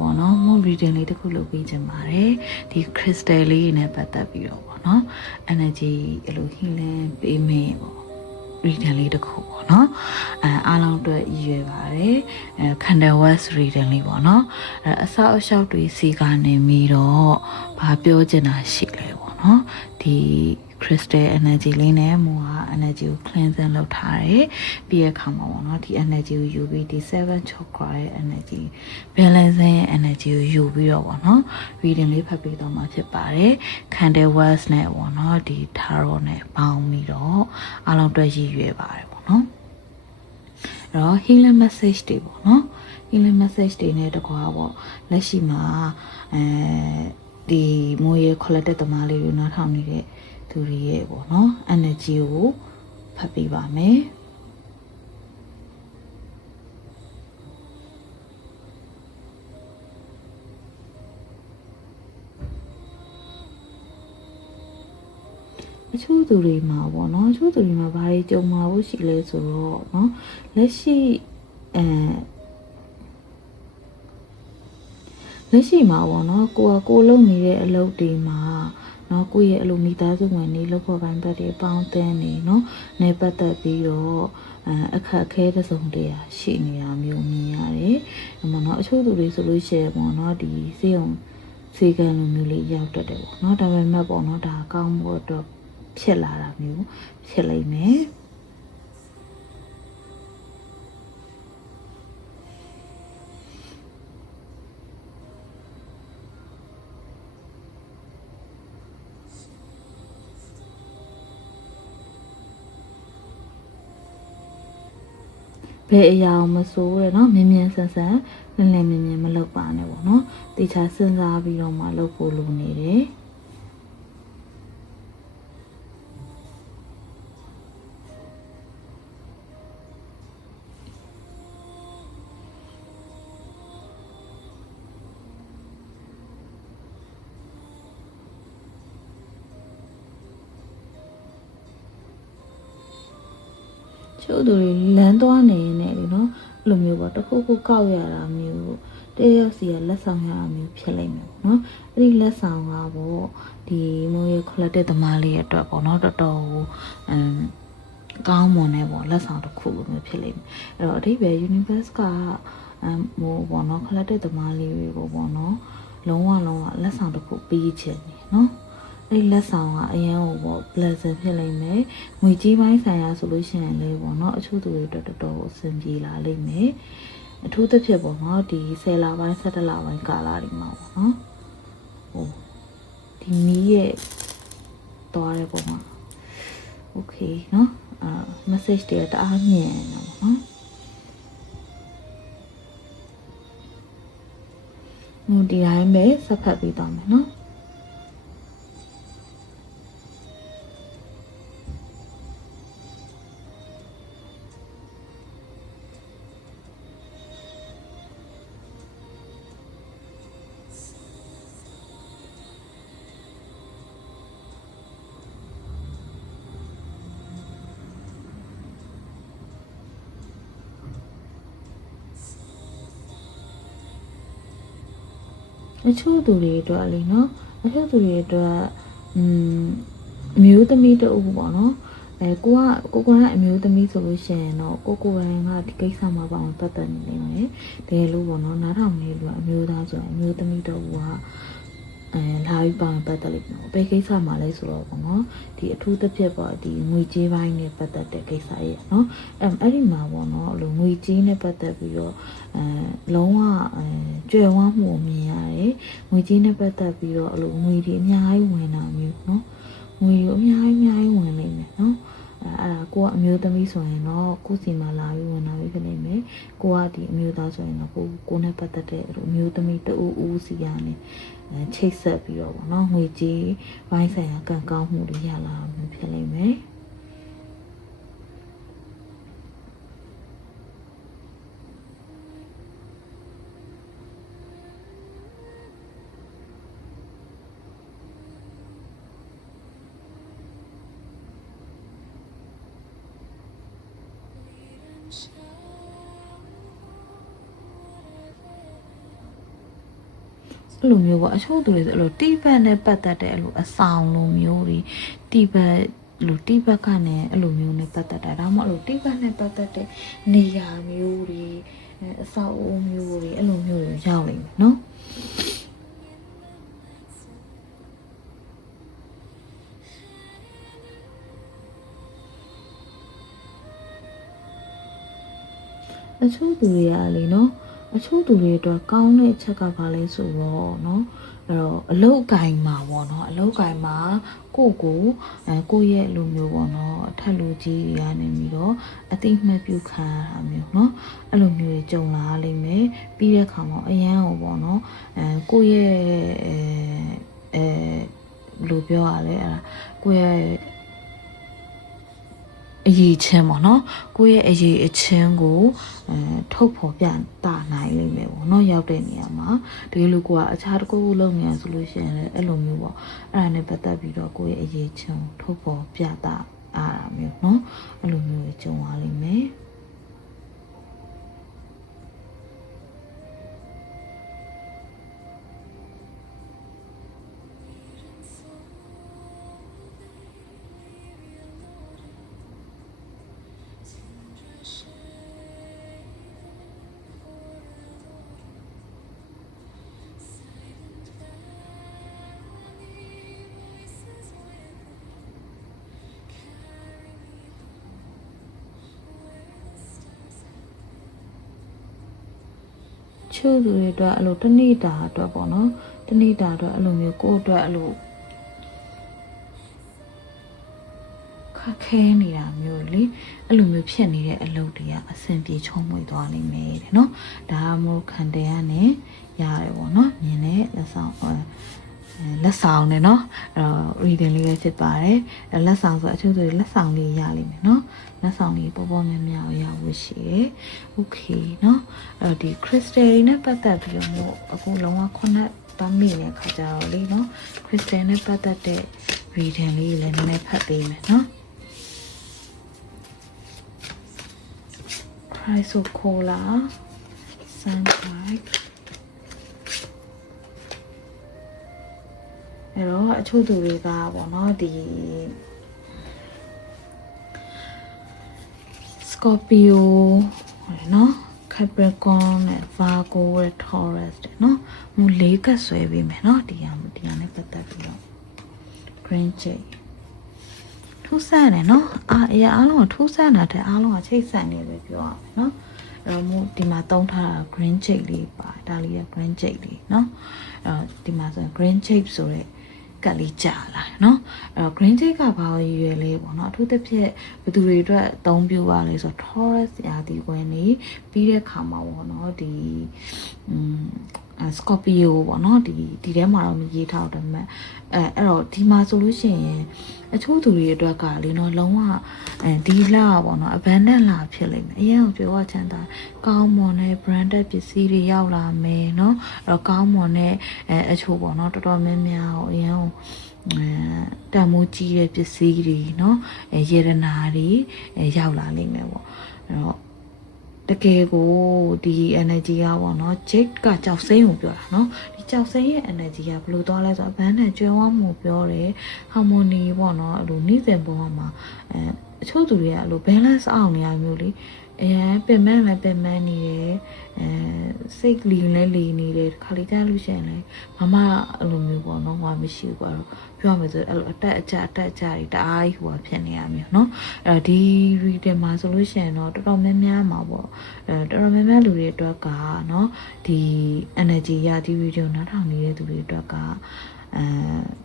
ပေါ့နော် moon reading လေးတစ်ခုလုပ်ပေးချင်ပါတယ်ဒီ crystal လေးနဲ့ပတ်သက်ပြီးတော့ပေါ့နော် energy အဲ့လို healing ပေးမယ်ပေါ့ reading လေးတစ်ခုပေါ့နော်အဲအားလုံးအတွက်ရည်ရွယ်ပါတယ်အဲ candle west reading လေးပေါ့နော်အဲအဆောက်အအုံတွေစီကနေပြီးတော့ဘာပြောချင်တာရှိလဲပေါ့နော်ဒီ crystal energy လေးနဲ့မိုဟာ energy ကို cleansing လုပ်ထားတယ်ပြီးရခါမှာပေါ့နော်ဒီ energy ကိုယူပြီးဒီ7 chakra ရဲ့ energy balancing ရဲ့ energy ကိုယူပြီးတော့ပေါ့နော် reading လေးဖတ်ပြီးတော့မှဖြစ်ပါတယ် candle west နဲ့ပေါ့နော်ဒီ tarot နဲ့ပေါင်းပြီးတော့အားလုံးအတွက်ရည်ရွယ်ပါတယ်ပေါ့နော်အဲ့တော့ healing message တွေပေါ့နော် healing message တွေနဲ့တကွာပေါ့လက်ရှိမှာအဲဒီမိုးရဲ့ collected သမားလေးတွေနားထောင်နေတဲ့ သူတွေရဲ့ပေါ့နော် energy ကိုဖတ်ပေးပါမယ်အချို့သူတွေမှာပေါ့နော်အချို့သူတွေမှာဘာတွေကြုံမှာဖို့ရှိလဲဆိုတော့နော်လက်ရှိအဲလက်ရှိမှာပေါ့နော်ကိုကကိုလုံနေတဲ့အလုပ်တွေမှာ နော်ကိုယ့်ရဲ့အလိုမိသားစုဝင်တွေလောက်ခေါ်ပိုင်းဘက်တွေပေါင်းသင်းနေနော်နေပတ်သက်ပြီးတော့အခက်အခဲတစုံတရာရှိနေတာမျိုးမြင်ရတယ်။မနော်အချို့သူတွေဆိုလို့ရှိရင်ပေါ့နော်ဒီစေုံစေကံလိုမျိုးလေးရောက်တတ်တယ်ပေါ့နော်ဒါပေမဲ့ပေါ့နော်ဒါကောင်းဖို့အတွက်ဖြစ်လာတာမျိုးဖြစ်လိမ့်မယ်။ ဘယ်အရာကိုမဆိုးရเนาะမြင်မြင်ဆန်ဆန်လင်းလင်းမြင်မြင်မလုပ်ပါနဲ့ပေါ့เนาะတေချာစဉ်းစားပြီးတော့မှလုပ်ဖို့လိုနေတယ် ချို့သူတွေလမ်းသွားနေရင်လည်းလေနော်အဲ့လိုမျိုးပေါ့တစ်ခုခုကောက်ရတာမျိုးတယောက်စီကလက်ဆောင်ရတာမျိုးဖြစ်လိမ့်မယ်ပေါ့နော်အဲ့ဒီလက်ဆောင်ကပေါ့ဒီမိုးရဲ့ collective သမားလေးရဲ့အတွက်ပေါ့နော်တော်တော်ဟိုအမ်ကောင်းမွန်နေပေါ့လက်ဆောင်တစ်ခုလိုမျိုးဖြစ်လိမ့်မယ်အဲ့တော့အဓိပ္ပာယ် universe ကအမ်ဟိုပေါ့နော် collective သမားလေးတွေကိုပေါ့နော်လုံးဝလုံးဝလက်ဆောင်တစ်ခုပေးချင်တယ်နော် အဲ့လက်ဆောင်ကအရင်ဟိုပေါ့ pleasant ဖြစ်လိမ့်မယ်။ငွေကြီးပိုင်းဆိုင်ရာဆိုလို့ရှိရင်လေပေါ့နော်အချို့သူတွေအတွက်တော်တော်အဆင်ပြေလာလိမ့်မယ်။အထူးသဖြင့်ပေါ့နော်ဒီ10လပိုင်း17လပိုင်းကာလတွေမှာပေါ့နော်။ဟိုဒီမီးရဲ့သွားတဲ့ပုံမှာ okay နော်အာ message တွေတအားမြင်တော့နော်။ဟိုဒီတိုင်းပဲဆက်ဖတ်ပြီးတော့မယ်နော်။အ ချို့သူတွေအတွက်လေနော်အချို့သူတွေအတွက်อืมအမျိုးသမီးတူပေါ့နော်အဲကိုကကိုကိုကအမျိုးသမီးဆိုလို့ရှိရင်တော့ကိုကိုရိုင်းကဒီကိစ္စမှာပါဝင်ပတ်သက်နေနေမယ်တကယ်လို့ပေါ့နော်နားထောင်နေလို့အမျိုးသားဆိုရင်အမျိုးသမီးတူက အဲလာပြီးပါဝင်ပတ်သက်လိမ့်မယ်ဘယ်ကိစ္စမှာလဲဆိုတော့ပေါ့နော်ဒီအထူးသဖြင့်ပေါ့ဒီငွေကြေးပိုင်းနဲ့ပတ်သက်တဲ့ကိစ္စရဲ့နော်အဲအဲ့ဒီမှာပေါ့နော်အဲ့လိုငွေကြေးနဲ့ပတ်သက်ပြီးတော့အဲလုံးဝအဲကြွယ်ဝမှုကိုမြင်ရတယ်ငွေကြေးနဲ့ပတ်သက်ပြီးတော့အဲ့လိုငွေတွေအများကြီးဝင်တာမျိုးနော်ငွေကိုအများကြီးအများကြီးဝင်လိမ့်မယ်နော်အဲအဲ့ဒါကိုကအမျိုးသမီးဆိုရင်တော့ကိုယ်စီမှာလာပြီးဝင်လာပြီးဖြစ်နေမယ်ကိုကဒီအမျိုးသားဆိုရင်တော့ကိုကိုနဲ့ပတ်သက်တဲ့အဲ့လိုအမျိုးသမီးတူဦးစီကနေအဲ ချိတ်ဆက်ပြီးတော့ဗောနော်ငွေကြေးဘိုင်းဆိုင်ရာကံကောင်းမှုတွေရလာမှာဖြစ်လိမ့်မယ် အဲ့လိုမျိုးပေါ့အချို့သူတွေဆိုအဲ့လိုတိဘက်နဲ့ပတ်သက်တဲ့အဲ့လိုအဆောင်လိုမျိုးတွေတိဘက်လူတိဘက်ကနေအဲ့လိုမျိုးနဲ့ပတ်သက်တာဒါမှမဟုတ်အဲ့လိုတိဘက်နဲ့ပတ်သက်တဲ့နေရာမျိုးတွေအဲအဆောက်အဦမျိုးတွေအဲ့လိုမျိုးတွေရောက်နေမယ်နော်အချို့သူတွေကလေနော် အချို့သူတွေအတွက်ကောင်းတဲ့အချက်ကဘာလဲဆိုတော့နော်အဲ့တော့အလုတ်ကင်မှာပေါ့နော်အလုတ်ကင်မှာကိုယ့်ကိုအဲကိုယ့်ရဲ့လူမျိုးပေါ့နော်အထက်လူကြီးတွေကနေပြီးတော့အတိအမှတ်ပြုခံရတာမျိုးနော်အဲ့လိုမျိုးတွေကြုံလာလိမ့်မယ်ပြီးတဲ့အခါမှာအရန်ဟောပေါ့နော်အဲကိုယ့်ရဲ့အဲအဲဘယ်လိုပြောရလဲအဲ့ဒါကိုယ့်ရဲ့ အရေးချင်းပေါ့နော်ကိုယ့်ရဲ့အရေးအချင်းကိုအဲထုတ်ဖော်ပြတာနိုင်လိမ့်မယ်ပေါ့နော်ရောက်တဲ့နေရာမှာဒီလိုကိုကအခြားတစ်ခုခုလုပ်နေရဆိုလို့ရှိရင်လည်းအဲ့လိုမျိုးပေါ့အဲ့ဒါနဲ့ပတ်သက်ပြီးတော့ကိုယ့်ရဲ့အရေးချင်းကိုထုတ်ဖော်ပြတာအားတာမျိုးနော်အဲ့လိုမျိုးကြုံရလိမ့်မယ် ချို့သူတွေအတွက်အဲ့လိုတနေ့တာအတွက်ပေါ့နော်တနေ့တာအတွက်အဲ့လိုမျိုးကိုယ့်အတွက်အဲ့လိုခက်ခဲနေတာမျိုးလေအဲ့လိုမျိုးဖြစ်နေတဲ့အလုပ်တွေကအဆင်ပြေချုံးမွေသွားနိုင်မယ်တဲ့နော်ဒါကမို့ခံတယ်ကနေရတယ်ပေါ့နော်မြင်တဲ့လက်ဆောင်အဲ လက်ဆောင်နဲ့เนาะအဲ့တော့ reading လေးပဲဖြစ်ပါတယ်အဲ့လက်ဆောင်ဆိုအချို့ဆိုလက်ဆောင်လေးရလိမ့်မယ်เนาะလက်ဆောင်လေးပေါ်ပေါ်များများရဖို့ရှိတယ် okay เนาะအဲ့တော့ဒီ crystal တွေနဲ့ပတ်သက်ပြီးတော့မို့အခုလုံးဝခုနတမ်းမိတဲ့ခါကြတော့လေเนาะ crystal နဲ့ပတ်သက်တဲ့ reading လေးလည်းနည်းနည်းဖတ်ပေးမယ်เนาะ chrysocolla sunlight အဲ့တော့အချို့သူတွေကပေါ့နော်ဒီ Scorpio ဟိုနော် Capricorn နဲ့ Virgo နဲ့ Taurus တဲ့နော်မူလေးကတ်ဆွဲပေးမယ်နော်ဒီဟာဒီဟာနဲ့ပတ်သက်ပြီးတော့ Green Jade ထူးဆန်းတယ်နော်အာအရာအားလုံးကထူးဆန်းတာတဲ့အားလုံးကချိတ်ဆက်နေပဲပြောရမယ်နော်အဲ့တော့မို့ဒီမှာတုံးထားတာ green jade လေးပါဒါလေးက green jade လေးเนาะအဲ့တော့ဒီမှာဆိုရင် green jade ဆိုတဲ့ ကတ်လေးကြာလာเนาะအဲ့တော့ green jade ကဘာကိုရည်ရွယ်လေးပေါ့เนาะအထူးသဖြင့်ဘယ်သူတွေအတွက်အသုံးပြုပါလဲဆိုတော့ Taurus ရာသီဝင်နေပြီးတဲ့ခါမှာပေါ့เนาะဒီอืมအဲ စကော်ပီယိုပေါ့နော်ဒီဒီထဲမှာတော့မရေးထားတော့မှအဲအဲ့တော့ဒီမှာဆိုလို့ရှိရင်အချို့သူတွေအတွက်ကလေနော်လုံးဝအဲဒီလပေါ့နော် abandon လာဖြစ်လိမ့်မယ်အရင်ကပြောရချမ်းသာကောင်းမွန်တဲ့ branded ပစ္စည်းတွေရောက်လာမယ်နော်အဲ့တော့ကောင်းမွန်တဲ့အဲအချို့ပေါ့နော်တော်တော်များများဟိုအရင်ဟိုအဲတန်မိုးကြီးတဲ့ပစ္စည်းတွေเนาะအဲယေရနာတွေအဲရောက်လာလိမ့်မယ်ပေါ့အဲ့တော့ တကယ်ကိုဒီ energy ကပေါ့နော် jade ကကြောက်စိမ့်ကိုပြောတာနော်ဒီကြောက်စိမ့်ရဲ့ energy ကဘယ်လိုသွားလဲဆိုတော့ဘန်းနဲ့ကျွဲဝမှုပြောတယ် harmony ပေါ့နော်အဲ့လိုနှိမ့်စင်ပေါ်မှာအဲအချို့သူတွေကအဲ့လို balance အောင်နေရမျိုးလေး အရန်ပင်မလည်းပင်မနေတယ်အဲစိတ်လီလည်းလီနေတယ်ခါလေးကြားလို့ရှိရင်လည်းမမအဲ့လိုမျိုးပေါ့နော်ဟိုမရှိဘူးကွာတော့ပြောရမယ်ဆိုအဲ့လိုအတက်အကျအတက်အကျတွေတအားကြီးဟိုဖြစ်နေရမျိုးနော်အဲ့ဒီ reading မှာဆိုလို့ရှိရင်တော့တော်တော်များများမှာပေါ့အဲတော်တော်များများလူတွေအတွက်ကနော်ဒီ energy ရဒီ reading နားထောင်နေတဲ့သူတွေအတွက်က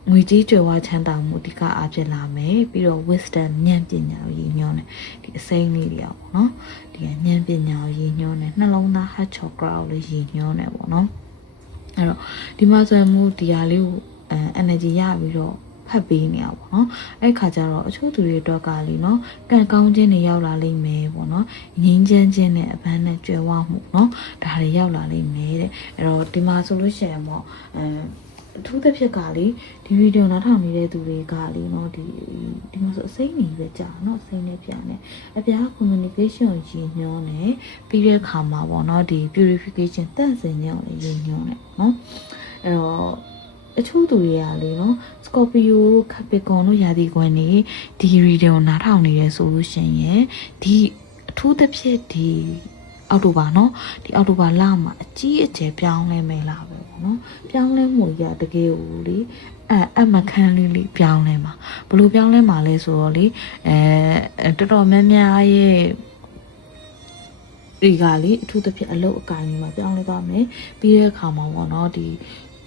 ငွေကြီးကြွယ်ဝချမ်းသာမှုအဓိကအားဖြင့်လာမယ်ပြီးတော့ wisdom ဉာဏ်ပညာကိုရည်ညွှန်းတယ်ဒီအစိမ်းလေးတွေอ่ะပေါ့နော်ဒီကဉာဏ်ပညာကိုရည်ညွှန်းတယ်နှလုံးသား heart chakra ကိုလည်းရည်ညွှန်းတယ်ပေါ့နော်အဲ့တော့ဒီမှာဆိုရင်မူဒီဟာလေးကိုအဲ energy ရပြီးတော့ဖတ်ပေးနေရပါတော့အဲ့ခါကျတော့အချို့သူတွေအတွက်ကလေနော်ကံကောင်းခြင်းတွေရောက်လာလိမ့်မယ်ပေါ့နော်ငင်းချမ်းခြင်းနဲ့အပန်းနဲ့ကြွယ်ဝမှုနော်ဒါတွေရောက်လာလိမ့်မယ်တဲ့အဲ့တော့ဒီမှာဆိုလို့ရှိရင်ပေါ့အဲ အထူးသဖြင့်ကလေဒီဗီဒီယိုနားထောင်နေတဲ့သူတွေကလေနော်ဒီဒီမှာဆိုအစိမ့်နေပဲကြာနော်အစိမ့်နေပြန်နေအပြား communication ကိုရည်ညွှန်းတယ်ပြီးတဲ့အခါမှာပေါ့နော်ဒီ purification တန့်စင်ခြင်းကိုလည်းရည်ညွှန်းတယ်နော်အဲ့တော့အချို့သူတွေကလေနော်စကော်ပီယိုတို့ကပီကွန်တို့ယာဒီကွန်နေဒီရီဒင်ကိုနားထောင်နေတယ်ဆိုလို့ရှိရင်ဒီအထူးသဖြင့်ဒီ အောက်တိုဘာနော်ဒီအောက်တိုဘာလမှာအကြီးအကျယ်ပြောင်းလဲမယ်လားပဲပေါ့နော်ပြောင်းလဲမှုရတကယ်ကိုလေအဲအမခန်းလေးလေးပြောင်းလဲမှာဘလို့ပြောင်းလဲမှာလဲဆိုတော့လေအဲတော်တော်များများရဲ့ဒီကလေအထူးသဖြင့်အလုတ်အကင်တွေမှာပြောင်းလဲသွားမယ်ပြီးတဲ့အခါမှာပေါ့နော်ဒီ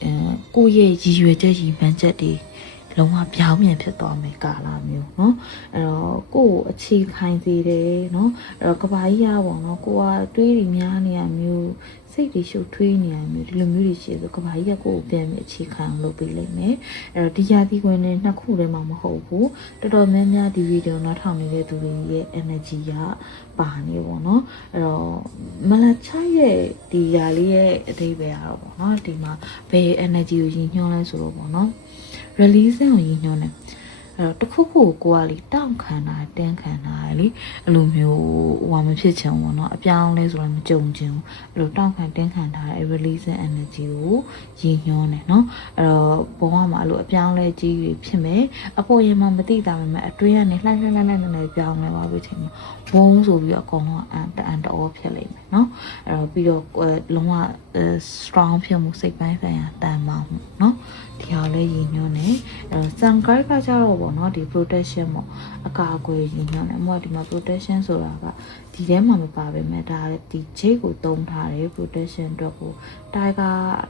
အဲကိုယ့်ရဲ့ရည်ရွယ်ချက်ရည်မှန်းချက်တွေ လုံးဝပြောင်းပြန်ဖြစ်သွားမယ်ကာလာမျိုးเนาะအဲ့တော့ကိုယ့်ကိုအခြေခိုင်စေတယ်เนาะအဲ့တော့ကဘာကြီးရပါတော့ကိုကတွေးတွေများနေရမျိုးစိတ်တွေရှုပ်ထွေးနေရမျိုးဒီလိုမျိုးတွေရှိဆိုကဘာကြီးကကိုယ့်ကိုပြန်ပြီးအခြေခံအောင်လုပ်ပေးလိမ့်မယ်အဲ့တော့ဒီရာသီဝင်နဲ့နှစ်ခုတည်းမှမဟုတ်ဘူးတော်တော်များများဒီဗီဒီယိုနောက်ထောင်နေတဲ့သူတွေရဲ့ energy ကပါနေပေါ့เนาะအဲ့တော့မလာချရဲ့ဒီຢာလေးရဲ့အသေးပဲရတော့ပေါ့เนาะဒီမှာဘယ် energy ကိုရည်ညွှန်းလဲဆိုတော့ပေါ့เนาะ releasing ကိုရည်ညွှန်းတယ်အဲ့တော့တစ်ခုခုကိုကိုကလေတောင့်ခံတာတင်းခံတာလေအဲ့လိုမျိုးဟိုမဖြစ်ချင်ဘူးเนาะအပြောင်းလဲဆိုတော့မကြုံချင်ဘူးအဲ့လိုတောင့်ခံတင်းခံထားတဲ့ releasing energy ကိုရည်ညွှန်းတယ်เนาะအဲ့တော့ဘဝမှာအဲ့လိုအပြောင်းလဲကြီးတွေဖြစ်မယ်အပေါ်ရင်မှမသိတာပေမဲ့အတွင်းကနေလှိုင်းလှိုင်းလှိုင်းလှိုင်းလှိုင်းပြောင်းလဲသွားပြီချိန်မှာဘုံဆိုပြီးတော့အကုန်လုံးအန်တအန်တော်ဖြစ်လိမ့်မယ်เนาะအဲ့တော့ပြီးတော့လုံးဝ strong ဖြစ်မှုစိတ်ပိုင်းဆိုင်ရာတန်မာမှုเนาะ ဒီဟာလေးရည်ညွှန်းတယ်အဲ့တော့ sun guide ကကြတော့ပေါ့နော်ဒီ protection ပေါ့အကာအကွယ်ရည်ညွှန်းတယ်အမေကဒီမှာ protection ဆိုတာကဒီထဲမှာမပါပဲမဲ့ဒါဒီ jade ကိုတုံးထားတယ် protection အတွက်ကိုတိုင်က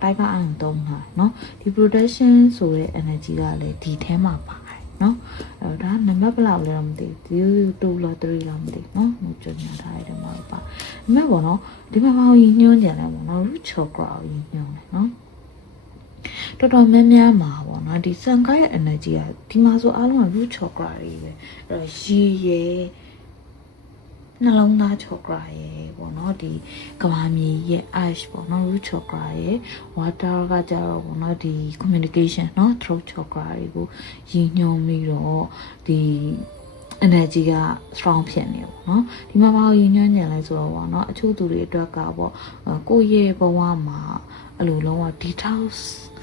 တိုင်ကအိုင်တုံးထားတယ်เนาะဒီ protection ဆိုတဲ့ energy ကလည်းဒီထဲမှာပါတယ်เนาะအဲ့တော့ဒါနံပါတ်ဘယ်လောက်လဲတော့မသိဘူး2လား3လားမသိဘူးเนาะဟိုကြညာထားတဲ့မှာပါဒါပေမဲ့ပေါ့နော်ဒီမှာဘာကိုရည်ညွှန်းကြတယ်ပေါ့နော် root chakra ကိုရည်ညွှန်းတယ်เนาะ တော်တော်များများမှာပေါ့နော်ဒီစံကားရဲ့ energy ကဒီမှာဆိုအားလုံးက root chakra တွေပဲအဲ့တော့ရေရေနှလုံးသား chakra ရေပေါ့နော်ဒီကဘာမြေရဲ့ ash ပေါ့နော် root chakra ရေ water ကကြတော့ပေါ့နော်ဒီ communication เนาะ throat chakra တွေကိုရည်ညွှန်းပြီးတော့ဒီ energy က strong ဖြစ်နေပေါ့နော်ဒီမှာဘာကိုရည်ညွှန်းကြလဲဆိုတော့ပေါ့နော်အချို့သူတွေအတွက်ကပေါ့ကိုယ့်ရဲ့ဘဝမှာအဲ့လိုလုံးဝ detox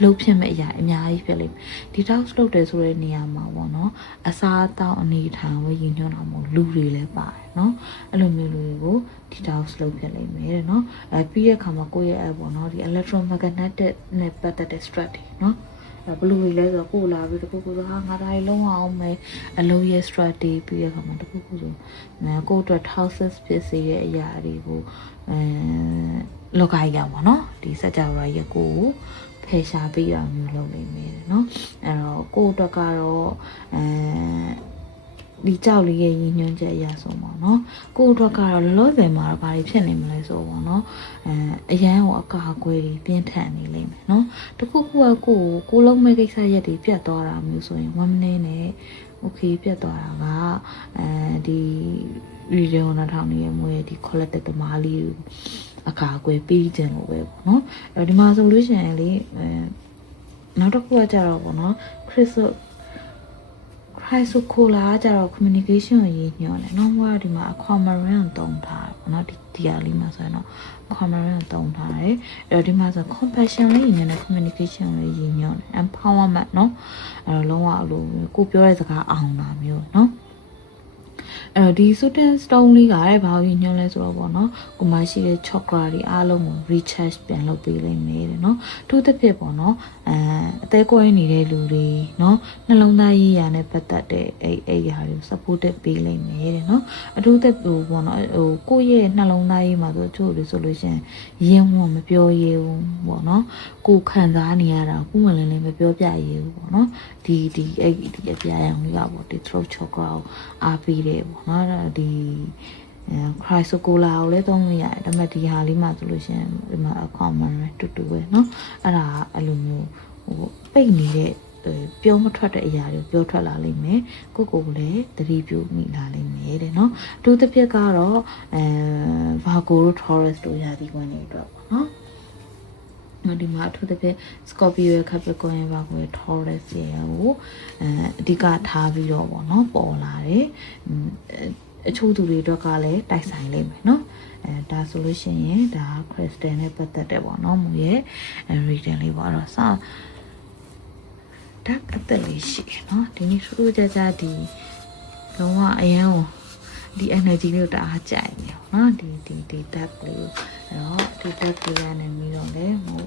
လုပ်ဖြစ်မဲ့အရာအများကြီးဖြစ်လိမ့်မယ် detox လုပ်တယ်ဆိုတဲ့နေရာမှာပေါ့နော်အစားအသောက်အနေထားကိုရည်ညွှန်းတာမဟုတ်လူတွေလည်းပါတယ်နော်အဲ့လိုမျိုးလူတွေကို detox လုပ်ဖြစ်လိမ့်မယ်တဲ့နော်အဲပြီးတဲ့အခါမှာကိုယ့်ရဲ့အဲ့ပေါ့နော်ဒီ electromagnetic နဲ့ပတ်သက်တဲ့ stress တွေနော် ဘလူတွေလဲဆိုတော့ကိုလာပြီးတခုခုဆိုဟာငါသားလေးလုံးအောင်မယ်အလုံးရဲ့ strategy ပြီးရခါမှာတခုခုဆိုကိုအတွက် houses ဖြစ်စေတဲ့အရာတွေကိုအဲလောကကြီးရောက်ပါနော်ဒီစัจ java ရဲ့ကိုကိုဖယ်ရှားပေးတာမျိုးလုပ်နေမယ်နော်အဲ့တော့ကိုအတွက်ကတော့အဲ ဒီကြောက်လေးရဲ့ရည်ညွှန်းချက်အရာဆုံးပေါ့နော်ကိုယ့်အတွက်ကတော့လောလောဆယ်မှာတော့ဘာတွေဖြစ်နေမလဲဆိုပေါ့နော်အဲအရန်ကိုအကာအကွယ်တွေပြင်းထန်နေလိမ့်မယ်နော်တခုခုကကိုကိုကိုလုံးမဲ့ကိစ္စရက်တွေပြတ်သွားတာမျိုးဆိုရင်1 minute နဲ့ okay ပြတ်သွားတာကအဲဒီရီဒီယိုနာထောင်နေရမွေးဒီ collective တမားလေးကိုအကာအကွယ်ပေးခြင်းလို့ပဲပေါ့နော်အဲဒီမှာဆိုလို့ရှိရင်လေအဲနောက်တစ်ခုကကြတော့ပေါ့နော် crystal high so cola ကကြတော့ communication ကိုရည်ညွှန်းတယ်နော်ဟိုကဒီမှာ aquamarine ကိုသုံးထားတယ်ပေါ့နော်ဒီဒီဟာလေးမှာဆိုရင်တော့ aquamarine ကိုသုံးထားတယ်အဲ့တော့ဒီမှာဆို compassion လေးရည်ညွှန်းတယ် communication လေးရည်ညွှန်းတယ် empowerment နော်အဲ့တော့လုံးဝအလိုကိုပြောတဲ့စကားအောင်တာမျိုးနော် အဲ့တော့ဒီ shooting stone လေးကလည်းဘာလို့ညွှန်းလဲဆိုတော့ပေါ့နော်ကိုမရှိတဲ့ chakra တွေအားလုံးကို recharge ပြန်လုပ်ပေးလိမ့်မယ်တဲ့နော်သူတစ်ဖြစ်ပေါ့နော်အဲအသေးကွဲနေတဲ့လူတွေနော်နှလုံးသားရေးရာနဲ့ပတ်သက်တဲ့အဲ့အဲ့ရာတွေကို support ပေးလိမ့်မယ်တဲ့နော်အထူးသဖြင့်ပေါ့နော်ဟိုကိုယ့်ရဲ့နှလုံးသားရေးမှာဆိုချို့တွေဆိုလို့ရှိရင်ရင်းဝမပြောရဘူးပေါ့နော်ကိုခံစားနေရတာကိုမလင်းလင်းမပြောပြရဘူးပေါ့နော်ဒီဒီအဲ့ဒီအပြာရောင်လေးကပေါ့ဒီ throat chakra ကိုအားပေးတယ်ပေါ့နော်အဲ့ဒီခရိုက်ဆိုကိုလာကိုလည်းသုံးလို့ရတယ်ဒါပေမဲ့ဒီဟာလေးမှဆိုလို့ရှိရင်ဒီမှာ account မှာတူတူပဲเนาะအဲ့ဒါအဲ့လိုမျိုးဟိုပိတ်နေတဲ့ပြောမထွက်တဲ့အရာတွေပြောထွက်လာလိမ့်မယ်ကိုကိုကိုလည်းသတိပြုမိလာလိမ့်မယ်တဲ့เนาะအထူးသဖြင့်ကတော့အဲဘာကိုတို့ Taurus တို့ရာသီဝင်တွေအတွက်ပေါ့เนาะ ဒီမှာအထူးသဖြင့် Scorpio ရဲ့ Capricorn ရဲ့ဘာကို Taurus ရဲ့ကိုအဲအဓိကထားပြီးတော့ပေါ့နော်ပေါ်လာတယ်အချို့သူတွေအတွက်ကလည်းတိုက်ဆိုင်လိမ့်မယ်နော်အဲဒါဆိုလို့ရှိရင်ဒါ Crystal နဲ့ပတ်သက်တယ်ပေါ့နော်မူရဲ့ reading လေးပေါ့အဲ့တော့စဒါအသက်လေးရှိတယ်နော်ဒီနေ့ထူးထူးခြားခြားဒီလုံးဝအရန်ကို ဒီ energy လေးကိုတအားကြိုက်နေပေါ့เนาะဒီဒီဒီဓာတ်လေးကိုအဲ့တော့ဒီဓာတ်လေးကနေပြီးတော့လေဟို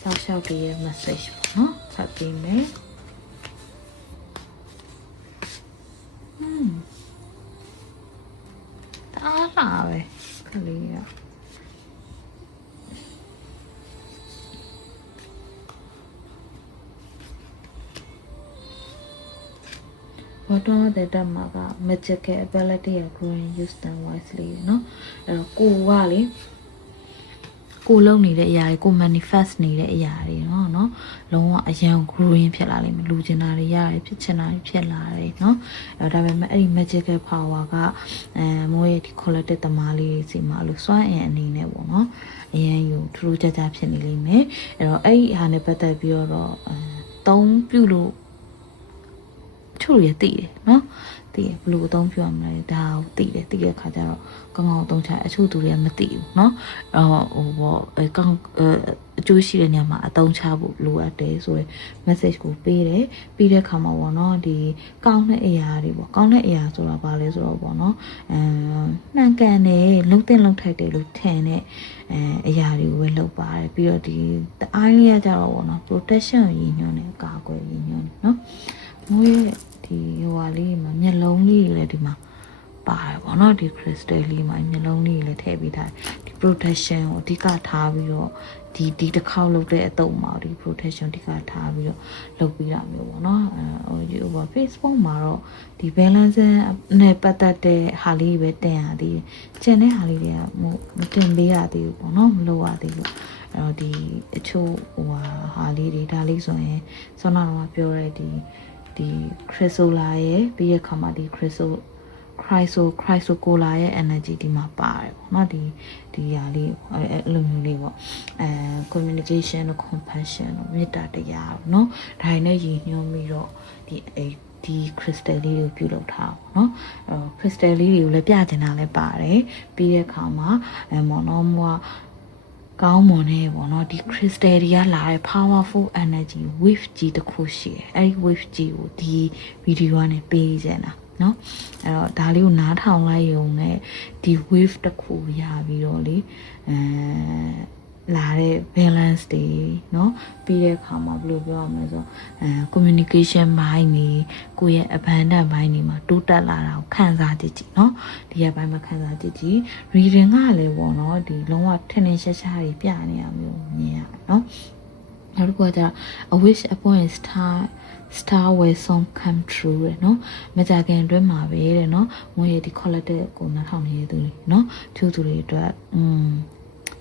ဆောက်ရှောက်လေးရဲ့ message ပေါ့เนาะဖတ်ပြီးမယ်ဟွန်းတအားလာပဲခ လေးက bottom of the dam မှာက magical ability ရ growing use them wisely เนาะအဲ့တော့ကိုကလေကိုလုံနေတဲ့အရာတွေကို manifest နေတဲ့အရာတွေเนาะเนาะလုံးဝအရန် growing ဖြစ်လာလိမ့်မယ်လူကျင်တာတွေရတယ်ဖြစ်ချင်တာတွေဖြစ်လာတယ်เนาะအဲ့ဒါပေမဲ့အဲ့ဒီ magical power ကအဲမိုးရဲ့ဒီ collective တမားလေးတွေစီမှာလို့စွမ်းအင်အနေနဲ့ပေါ့เนาะအရန်ယူထူးထူးခြားခြားဖြစ်နေလိမ့်မယ်အဲ့တော့အဲ့ဒီဟာနဲ့ပတ်သက်ပြီးတော့အဲသုံးပြုလို့ ချို့ရသိတယ်နော်သိရဘယ်လိုအသုံးပြုရမလဲဒါကိုသိတယ်သိတဲ့ခါကျတော့ကောင်းကောင်းအသုံးချအချို့သူတွေကမသိဘူးနော်အော်ဟိုဘောအဲကောင်းအကျိုးရှိတဲ့နေရာမှာအသုံးချဖို့လိုအပ်တယ်ဆိုရယ် message ကိုပေးတယ်ပြီးတဲ့ခါမှာပေါ့နော်ဒီကောင်းတဲ့အရာတွေပေါ့ကောင်းတဲ့အရာဆိုတာဘာလဲဆိုတော့ပေါ့နော်အဲနှံကန်တယ်လုံတဲ့လုံထိုက်တယ်လို့ထင်တဲ့အဲအရာတွေကိုပဲလုပ်ပါတယ်ပြီးတော့ဒီအားလေးရကြတော့ပေါ့နော် protection ကိုရည်ညွှန်းတယ်အကာအကွယ်ရည်ညွှန်းတယ်နော်မိုးရဲ့ဒီ ဟိုဟာလေးမှာမျက်လုံးလေးတွေလည်းဒီမှာပါတယ်ပေါ့နော်ဒီ crystal လေးမှာမျက်လုံးလေးတွေလည်းထည့်ပေးထားတယ်ဒီ protection ကိုအဓိကထားပြီးတော့ဒီဒီတစ်ခေါက်လုပ်တဲ့အတုံးမှာဒီ protection အဓိကထားပြီးတော့လုပ်ပြီးတာမျိုးပေါ့နော်အဲဟို Facebook မှာတော့ဒီ balance နဲ့ပတ်သက်တဲ့ဟာလေးပဲတင်ရသေးတယ်ကျန်တဲ့ဟာလေးတွေကမတင်ပေးရသေးဘူးပေါ့နော်မလုပ်ရသေးဘူးအဲ့တော့ဒီအချို့ဟိုဟာဟာလေးတွေဒါလေးဆိုရင်ဆောနာတော့ပြောရဲဒီ ဒီ chrysola ရဲ့ပြီးရခါမှာဒီ chryso chryso chrysocola ရဲ့ energy ဒီမှာပါတယ်ပေါ့နော်ဒီဒီဟာလေးအဲအဲ့လိုမျိုးလေးပေါ့အဲ communication နဲ့ compassion နဲ့မေတ္တာတရားပေါ့နော်ဒါတွေနဲ့ရည်ညွှန်းပြီးတော့ဒီအဲဒီ crystal လေးကိုပြုလုပ်ထားပါเนาะအဲ crystal လေးတွေကိုလည်းပြချင်တာလည်းပါတယ်ပြီးတဲ့အခါမှာအဲမော်နော်မွား ကောင်းမွန်နေပေါ့နော်ဒီ crystal တွေကလာတဲ့ powerful energy wave ကြီးတစ်ခုရှိတယ်အဲဒီ wave ကြီးကိုဒီ video ကနေပေးကြတာနော်အဲ့တော့ဒါလေးကိုနားထောင်လိုက်ရုံနဲ့ဒီ wave တစ်ခုရပြီးတော့လေအဲ လာတဲ့ balance တွေเนาะပြီးတဲ့အခါမှာဘယ်လိုပြောရမလဲဆိုအဲ communication ဘိုင်းနေကိုယ့်ရဲ့ abundant ဘိုင်းနေမှာတိုးတက်လာတာကိုခံစားကြည့်ကြည့်เนาะဒီရဲ့ဘိုင်းမှာခံစားကြည့်ကြည့် reading ကလည်းပေါ့เนาะဒီလုံးဝထင်ထင်ရှားရှားတွေပြနေရမျိုးမြင်ရတယ်เนาะနောက်တစ်ခုကကျတော့ a wish upon a star star will some come true ရယ်နော်မကြခင်အတွင်းမှာပဲတဲ့နော်ငွေရဒီ collective ကိုနားထောင်နေတဲ့သူတွေနော်သူသူတွေအတွက်อืม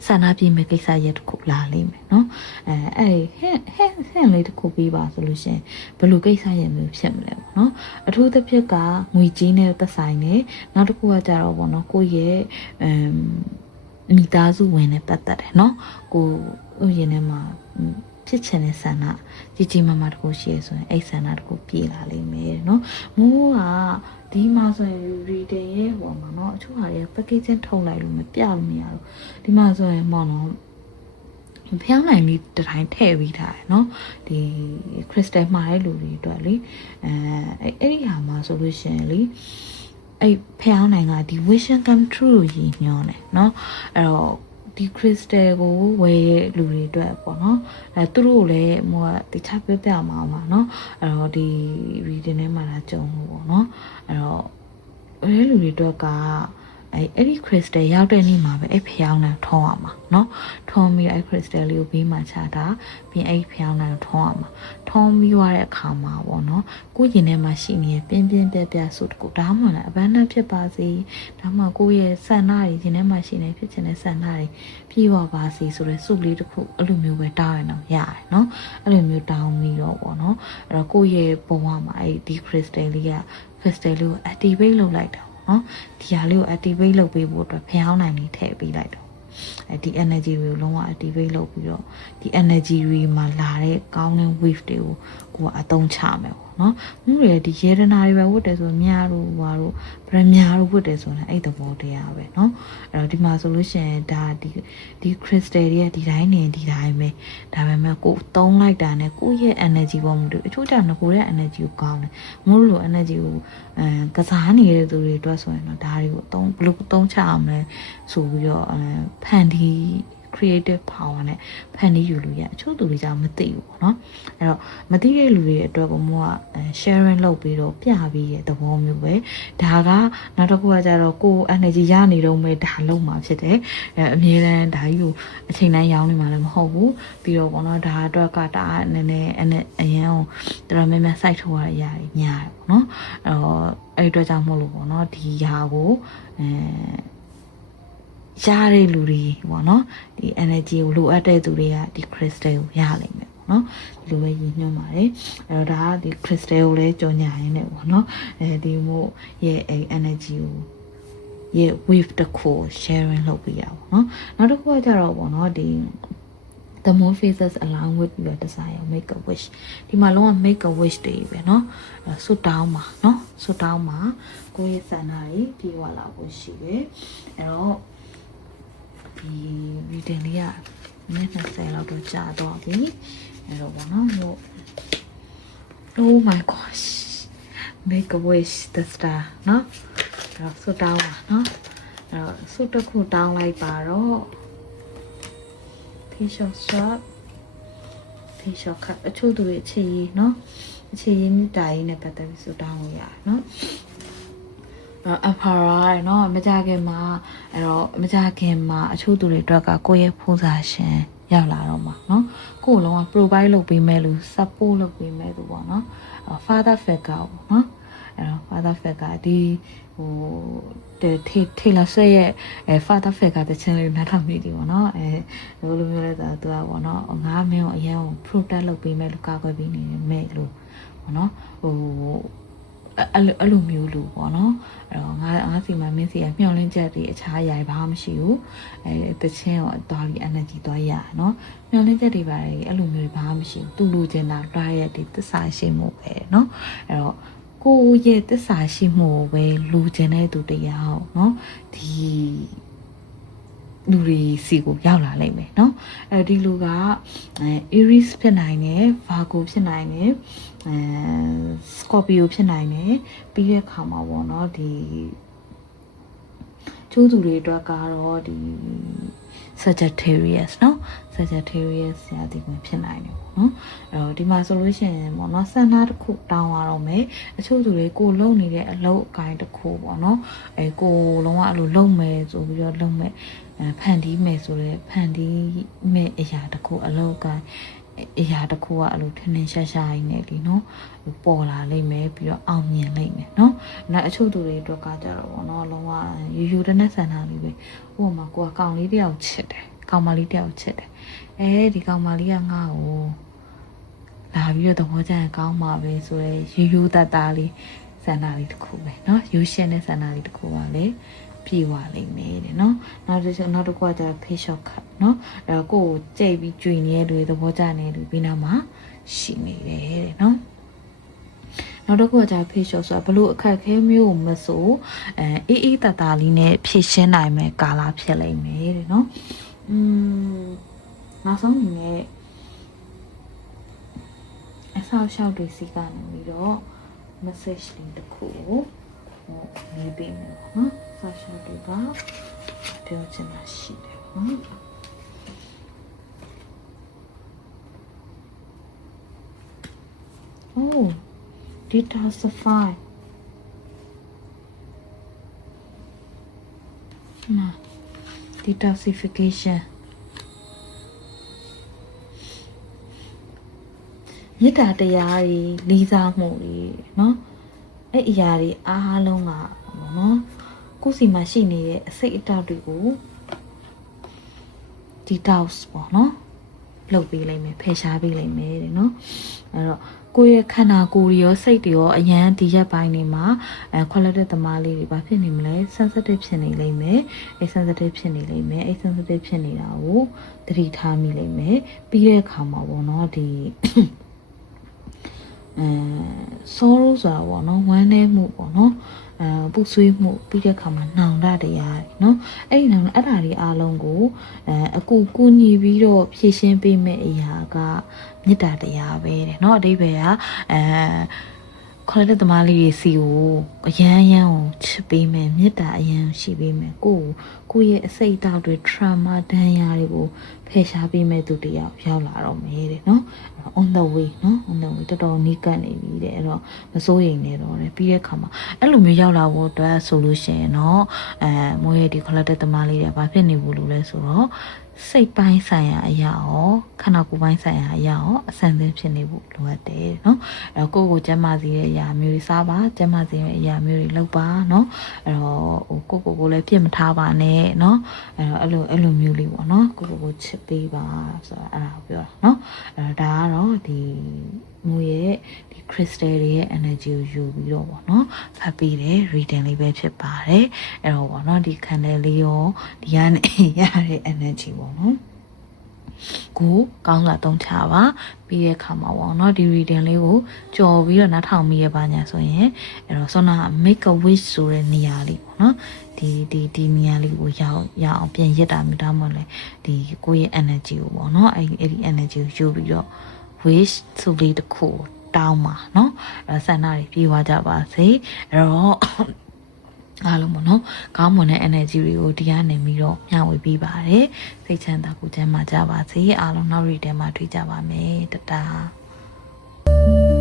ဆန္ဒပြမဲ့ကိစ္စရက်တစ်ခုလာလိမ့်မယ်နော်အဲအဲ့ဟဲ့ဟဲ့ဟဲ့လေးတစ်ခုပြီးပါဆိုလို့ရှင်ဘယ်လိုကိစ္စရက်မျိုးဖြစ်မလဲပေါ့နော်အထူးသဖြင့်ကငွေကြီးနဲ့သက်ဆိုင်နေနောက်တစ်ခုကကြတော့ပေါ့နော်ကိုယ့်ရဲ့အမ်မိသားစုဝင်နဲ့ပတ်သက်တယ်နော်ကိုဥယျာဉ်ထဲမှာ ဖြစ်ချင်တဲ့ဆန္ဒကြီးကြီးမားမားတစ်ခုရှိရဆိုရင်အဲ့ဆန္ဒတစ်ခုပြေလာလိမ့်မယ်เนาะမိုးကဒီမှာဆိုရင် reading ရဲ့ဟိုမှာเนาะအချို့ဟာရဲ့ packaging ထုတ်လိုက်လို့မပြလို့မရတော့ဒီမှာဆိုရင်မော်နော်ဖျောင်းနိုင်လေးတစ်တိုင်းထည့်ပြီးထားတယ်เนาะဒီ crystal မှာတဲ့လူတွေအတွက်လေအဲအဲ့ဒီဟာမှာဆိုလို့ရှိရင်လေအဲ့ဖျောင်းနိုင်ကဒီ vision come true လို့ရည်ညွှန်းတယ်เนาะအဲ့တော့ ဒီ crystal ကိုဝယ်တဲ့လူတွေအတွက်ပေါ့နော်အဲသူတို့လည်းဟိုကတခြားပြပြမှာပါနော်အဲ့တော့ဒီ reading ထဲမှာလာကြုံလို့ပေါ့နော်အဲ့တော့အဲလူတွေအတွက်က အဲအဲ့ဒီ crystal ရောက်တဲ့နေ့မှာပဲအဲ့ဖျောင်းနဲ့ထုံးရမှာเนาะထုံးပြီးအဲ့ crystal လေးကိုဘေးမှာချတာပြီးအဲ့ဖျောင်းနဲ့ထုံးရမှာထုံးပြီးသွားတဲ့အခါမှာပေါ့เนาะကိုယ့်ရင်ထဲမှာရှိနေတဲ့ပြင်းပြင်းပြပြဆုတကူဒါမှလည်းအပန်းနဲ့ဖြစ်ပါစေဒါမှကိုယ့်ရဲ့ဆန္ဒတွေရင်ထဲမှာရှိနေဖြစ်ချင်တဲ့ဆန္ဒတွေပြည့်ဝပါစေဆိုတဲ့ဆုလေးတစ်ခုအဲ့လိုမျိုးပဲတောင်းရင်တော့ရတယ်เนาะအဲ့လိုမျိုးတောင်းပြီးတော့ပေါ့เนาะအဲ့တော့ကိုယ့်ရဲ့ဘဝမှာအဲ့ဒီ crystal လေးက crystal လေးကို activate လုပ်လိုက်တာ နော်ဒီဟာလေးကို activate လုပ်ပေးဖို့အတွက်ဖျောင်းနိုင်လေးထည့်ပေးလိုက်တော့အဲဒီ energy တွေကိုလုံးဝ activate လုပ်ပြီးတော့ဒီ energy တွေမှာလာတဲ့ကောင်းတဲ့ wave တွေကိုကိုကအသုံးချမယ်ပေါ့ နော်မှုတွေဒီယေဒနာတွေပဲဝတ်တယ်ဆိုမြားတို့ဟာတို့ဗရမြားတို့ဝတ်တယ်ဆိုတာအဲ့သဘောတရားပဲနော်အဲ့တော့ဒီမှာဆိုလို့ရှိရင်ဒါဒီဒီ crystal တွေကဒီတိုင်းနေဒီတိုင်းပဲဒါပေမဲ့ကိုသုံးလိုက်တာနဲ့ကိုရဲ့ energy ပေါ်မှုတွေအချို့ကျငကိုရဲ့ energy ကိုကောင်းတယ်မို့လို့ energy ကိုအဲကစားနေတဲ့သူတွေအတွက်ဆိုရင်တော့ဒါတွေကိုအသုံးဘယ်လိုအသုံးချအောင်လဲဆိုပြီးတော့အဲဖန်တီး creative power နဲ့ဖန်တီးယူလို့ရအချို့သူတွေကြောင့်မသိဘူးပေါ့နော်အဲ့တော့မသိတဲ့လူတွေအတွက်ကမို့က sharing လုပ်ပြီးတော့ပြပြီးရဲ့သဘောမျိုးပဲဒါကနောက်တစ်ခုကကြတော့ကိုယ် energy ရနေတော့မဲ့ဒါလုံးမှာဖြစ်တယ်အဲအမြဲတမ်းဒါကြီးကိုအချိန်တိုင်းရောင်းနေမှာလည်းမဟုတ်ဘူးပြီးတော့ပေါ့နော်ဒါအတွက်ကတအားနည်းနည်းအနဲ့အရင်ကိုတော်တော်များများစိုက်ထုတ်ရတဲ့အရာတွေများတယ်ပေါ့နော်အဲ့တော့အဲ့အတွက်ကြောင့်မဟုတ်လို့ပေါ့နော်ဒီຢာကိုအဲ ရတဲ့လူတွေပေါ့နော်ဒီ energy ကိုလိုအပ်တဲ့သူတွေကဒီ crystal ကိုရလိမ့်မယ်ပေါ့နော်ဒီလိုပဲရည်ညွှန်းပါတယ်အဲ့တော့ဒါကဒီ crystal ကိုလည်းကြော်ညာရင်းနဲ့ပေါ့နော်အဲဒီမို့ရဲ့အဲ energy ကိုရဲ့ wave တစ်ခု sharing လုပ်ပြရအောင်เนาะနောက်တစ်ခုကကြတော့ပေါ့เนาะဒီ the more phases along with your desire make a wish ဒီမှာလုံးဝ make a wish တွေပဲเนาะဆုတောင်းပါเนาะဆုတောင်းပါကိုယ့်ရဲ့ဆန္ဒတွေပြေဝလာဖို့ရှိတယ်အဲ့တော့ ဒီ reading လေးကမိနစ်20လောက်တော့ကြာတော့ပြီအဲ့တော့ဘောနော်ဟို Oh my gosh make a wish the star เนาะအဲ့တော့ဆုတောင်းပါเนาะအဲ့တော့ဆုတစ်ခုတောင်းလိုက်ပါတော့ facial shop facial cut အချို့သူတွေအခြေရည်เนาะအခြေရည်မြတာရည်နဲ့ပတ်သက်ပြီးဆုတောင်းလို့ရတယ်เนาะ အဖာရာเนาะမကြခင်မှာအဲ့တော့မကြခင်မှာအချို့သူတွေအတွက်ကကိုယ့်ရဲ့ဖုန်းစာရှင်ရောက်လာတော့မှာเนาะကိုယ်လုံးဝ provide လုပ်ပေးမဲ့လူ support လုပ်ပေးမဲ့သူပေါ့เนาะ father figure ပေါ့เนาะအဲ့တော့ father figure ဒီဟိုတဲ့ထေထေလာဆွဲရဲ့အဲ father figure တချင်းလေးနားထောင်မိတယ်ပေါ့နော်အဲဘယ်လိုမျိုးလဲဆိုတော့သူကပေါ့နော်ငါမင်းကိုအရင်ကို protect လုပ်ပေးမဲ့လူကာကွယ်ပေးနေမဲ့လို့ပေါ့နော်ဟို အဲ့လိုအဲ့လိုမျိုးလို့ပေါ့နော်အဲ့တော့ငါငါစီမှာမင်းစီကမျောလင်းချက်တွေအခြားအရာဘာမှမရှိဘူးအဲတချင်းကိုသွားပြီး energy သွားရနော်မျောလင်းချက်တွေပါတယ်အဲ့လိုမျိုးတွေဘာမှမရှိဘူးသူ့လူချင်တာ diet တွေသစ္စာရှိမှုပဲနော်အဲ့တော့ကိုယ့်ရဲ့သစ္စာရှိမှုကိုပဲလူချင်တဲ့သူတရားเนาะဒီလူတွေစီကိုရောက်လာလိမ့်မယ်เนาะအဲဒီလူကအဲ Aries ဖြစ်နိုင်တယ် Virgo ဖြစ်နိုင်တယ် အဲ Scorpio ဖြစ်နိုင်တယ်ပြီးတဲ့ခါမှာပေါ့เนาะဒီကျိုးသူတွေအတွက်ကတော့ဒီ Sagittarius เนาะ Sagittarius ရာသီဝင်ဖြစ်နိုင်တယ်ပေါ့နော်အဲ့တော့ဒီမှာဆိုလို့ရှိရင်ပေါ့နော်ဆန္ဒတစ်ခုတောင်းရတော့မယ်အချို့သူတွေကိုလုံနေတဲ့အလုပ်အကိုင်းတစ်ခုပေါ့နော်အဲကိုလုံးဝအဲ့လိုလုံမယ်ဆိုပြီးတော့လုံမယ်အဲဖန်တီးမယ်ဆိုတော့ဖန်တီးမယ်အရာတစ်ခုအလုပ်အကိုင်း အရာတစ်ခုကအဲ့လိုထင်းထင်းရှားရှားရင်းနေလीနော်ပေါ်လာလိမ့်မယ်ပြီးတော့အောင်မြင်လိမ့်မယ်နော်နောက်အချို့သူတွေအတွက်ကကြတော့ပေါ့နော်လုံးဝယူယူတဲ့နဲ့ဆန္ဒလေးပဲဥပမာကိုကကောင်လေးတယောက်ချစ်တယ်ကောင်မလေးတယောက်ချစ်တယ်အဲဒီကောင်မလေးကငါ့ကိုလာပြီးတော့သဘောကျရင်ကောင်းမှာပဲဆိုရဲယူယူတတ်တာလေးဆန္ဒလေးတစ်ခုပဲเนาะယူရှင်တဲ့ဆန္ဒလေးတစ်ခုပါလေ ပြေဝလိမ့်မယ်တဲ့နော်နောက်တစ်ချက်နောက်တစ်ခုကကျ face shot cut နော်အဲ့ကိုကိုကြိတ်ပြီးကျွင်နေတဲ့လူသဘောကျနေတဲ့လူပြီးနောက်မှာရှိနေတယ်တဲ့နော်နောက်တစ်ခုကကြာ face shot ဆိုတာဘလို့အခက်ခဲမျိုးမဆိုအဲအေးအေးတတလေးနဲ့ဖြည့်ရှင်းနိုင်မယ်ကာလာဖြစ်လိမ့်မယ်တဲ့နော်อืมနောက်ဆုံးအနေနဲ့အဆောက်အအုံတွေစီကနေပြီးတော့ message link တစ်ခုကို ဟိုနေပေးမယ်ပေါ့နော်ဆောက်ရှောက်တွေကပြောချင်တာရှိတယ်ပေါ့နော် Oh, detoxify. နာ detoxification မေတ္တာတရားတွေလေးစားမှုတွေเนาะ အဲ့အရာတွေအားလုံးကဘောနော်ကိုယ်စီမှာရှိနေတဲ့အစိတ်အတောက်တွေကို detox ပေါ့နော်လုပ်ပေးလိုက်မယ်ဖယ်ရှားပေးလိုက်မယ်တဲ့နော်အဲ့တော့ကိုယ့်ရဲ့ခန္ဓာကိုယ်ရောစိတ်တွေရောအရန်ဒီရက်ပိုင်းတွေမှာအဲခွက်လက်တဲ့သမားလေးတွေဘာဖြစ်နေမလဲ sensitive ဖြစ်နေလိမ့်မယ်အဲ sensitive ဖြစ်နေလိမ့်မယ်အဲ sensitive ဖြစ်နေတာကိုသတိထားမိလိမ့်မယ်ပြီးတဲ့အခါမှာပေါ့နော်ဒီ အဲ sorrow ဆိုတာပေါ့နော်ဝမ်းနည်းမှုပေါ့နော်အဲပူဆွေးမှုပြီးတဲ့အခါမှာနှောင်တတရားတွေနော်အဲ့ဒီနှောင်အဲ့ဒါတွေအားလုံးကိုအဲအကူကူညီပြီးတော့ဖြည့်ရှင်းပေးမဲ့အရာကမေတ္တာတရားပဲတဲ့နော်အတိပ္ပယ်ကအဲ ခေါ်တဲ့သမားလေးတွေစီကိုအရန်ရန်ကိုချစ်ပေးမယ်မေတ္တာအရန်ရှိပေးမယ်ကိုယ့်ကိုကိုယ့်ရဲ့အစိတ်အတောက်တွေ trauma ဒဏ်ရာတွေကိုဖယ်ရှားပေးမဲ့သူတယောက်ရောက်လာတော့မယ်တဲ့နော် on the way နော် on the way တော်တော်နီးကပ်နေပြီတဲ့အဲ့တော့မစိုးရိမ်နေတော့တယ်ပြီးတဲ့ခါမှာအဲ့လိုမျိုးရောက်လာဖို့အတွက်ဆိုလို့ရှိရင်တော့အဲမိုးရဲ့ဒီ collected သမားလေးတွေဘာဖြစ်နေဘူးလို့လဲဆိုတော့ စိတ်ပိုင်းဆိုင်ရာအရာရောခန္ဓာကိုယ်ပိုင်းဆိုင်ရာအရာရောအဆင်သင့်ဖြစ်နေဖို့လိုအပ်တယ်နော်အဲ့တော့ကိုယ့်ကိုကျန်းမာစေတဲ့အရာမျိုးတွေစားပါကျန်းမာစေတဲ့အရာမျိုးတွေလုပ်ပါနော်အဲ့တော့ဟိုကိုယ့်ကိုယ်ကိုလည်းပြစ်မထားပါနဲ့နော်အဲ့တော့အဲ့လိုအဲ့လိုမျိုးလေးပေါ့နော်ကိုယ့်ကိုယ်ကိုချစ်ပေးပါဆိုတာအဲ့ဒါကိုပြောတာနော်အဲ့တော့ဒါကတော့ဒီမူရဲ့ဒီ crystal တွေရဲ့ energy ကိုယူပြီးတော့ပေါ့နော်ဖတ်ပြီးတယ် reading လေးပဲဖြစ်ပါတယ်အဲ့တော့ပေါ့နော်ဒီ candle လေးရောဒီကနေရတဲ့ energy ပေါ့နော်ကိုကောင်းစွာသုံးချပါပြီးတဲ့အခါမှာပေါ့နော်ဒီ reading လေးကိုကြော်ပြီးတော့နားထောင်မိရပါညာဆိုရင်အဲ့တော့ဆောနာ make a wish ဆိုတဲ့နေရာလေးပေါ့နော်ဒီဒီဒီနေရာလေးကိုရောက်ရအောင်ပြန်ရစ်တာမျိုးဒါမှမဟုတ်လေဒီကိုယ့်ရဲ့ energy ကိုပေါ့နော်အဲ့ဒီအဲ့ဒီ energy ကိုယူပြီးတော့ wish ဆိုလေးတစ်ခုကို တောင်းပါနော်အဲ့ဆန္ဒတွေပြေးသွားကြပါစေအဲ့တော့အားလုံးပေါ့နော်ကောင်းမွန်တဲ့ energy တွေကိုဒီကနေပြီးတော့မျှဝေပေးပါတယ်စိတ်ချမ်းသာကိုယ်ချမ်းသာကြပါစေအားလုံးနောက်ရီထဲမှာတွေ့ကြပါမယ်တတား